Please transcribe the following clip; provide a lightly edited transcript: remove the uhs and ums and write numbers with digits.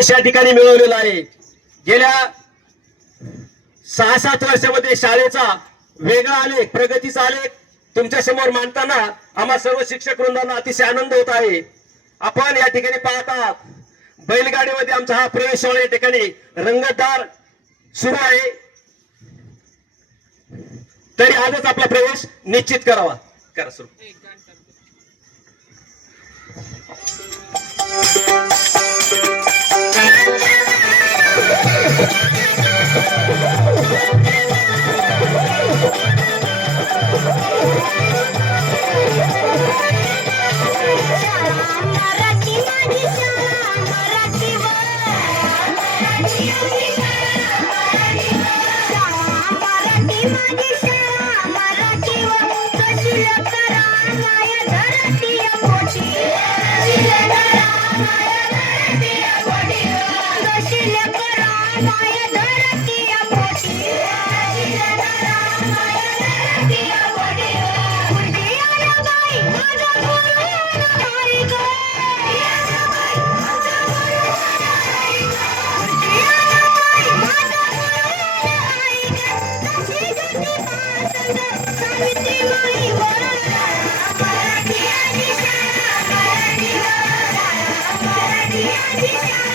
प्रवेश या ठिकाणी मिळवलेला आहे। गेल्या 6-7 वर्षामध्ये शाळेचा वेगळा आलेख, प्रगतीचा आलेख तुमच्या समोर मांडताना आम्हा सर्व शिक्षक वृंदांना अतिशय आनंद होत आहे। आपण या ठिकाणी पाहत आहात बैलगाडीमध्ये आमचा हा प्रवेश सोहळा या ठिकाणी रंगतदार सुरू आहे। तरी आजच आपला प्रवेश निश्चित करावा। करा सुरू। Yeah.